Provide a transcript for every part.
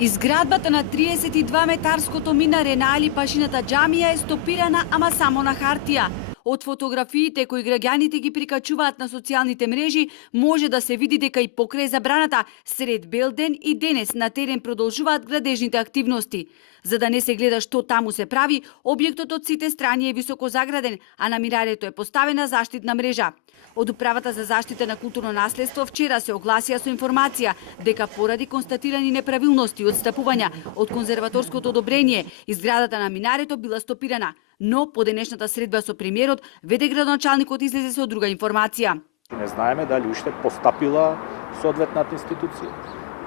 Изградбата на 32-метарското минаре на Али Пашината џамија е стопирана, ама само на хартија. Од фотографиите кои граѓаните ги прикачуваат на социјалните мрежи, може да се види дека и покрај забраната, сред бел ден и денес на терен продолжуваат градежните активности. За да не се гледа што таму се прави, објектот од сите страни е високо заграден, а на минарето е поставена заштитна мрежа. Од Управата за заштита на културно наследство вчера се огласија со информација дека поради констатирани неправилности и одстапувања од конзерваторското одобрение, изградата на минарето била стопирана, но по денешната средба со премиерот, веде градоначалникот излезе со друга информација. Не знаеме дали уште постапила соодветната институција.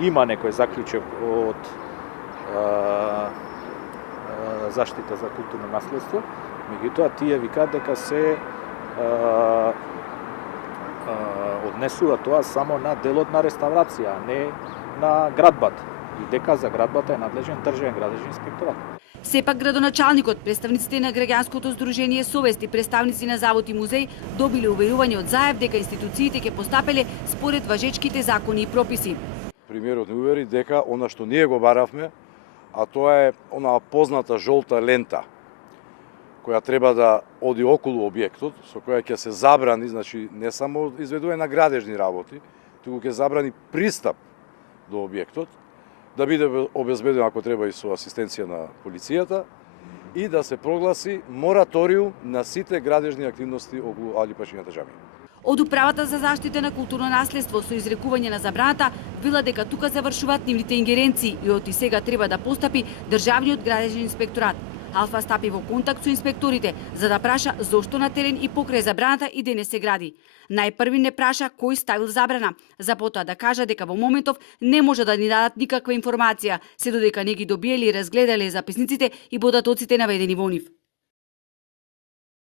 Има некој заклучок од заштита за културно наследство, меѓутоа тие викаат дека се однесува тоа само на делот на реставрација, а не на градбата. И дека за градбата е надлежен државен градежен инспекторат. Сепак градоначалникот, представниците на граѓанското здружение Совест и представници на Завод и музеј добиле уверување од Заев дека институциите ќе постапеле според важечките закони и прописи. Премиерот ни увери дека она што ние го баравме, а тоа е онаа позната жолта лента која треба да оди околу објектот, со која ќе се забрани, значи не само изведување на градежни работи, туку ќе забрани пристап до објектот, да биде обезбедено ако треба и со асистенција на полицијата и да се прогласи мораториум на сите градежни активности околу Али Пашината џамија. Од Управата за заштита на културно наследство со изрекување на забраната вела дека тука завршуваат нивните ингеренции и од и сега треба да постапи Државниот градежен инспекторат. Алфа стапи во контакт со инспекторите за да праша зошто на терен и покрај забраната и денес се гради. Најпрви не праша кој ставил забрана, за потоа да кажа дека во моментов не може да ни дадат никаква информација, се додека не ги добиеле и разгледале записниците и податоците наведени во нив.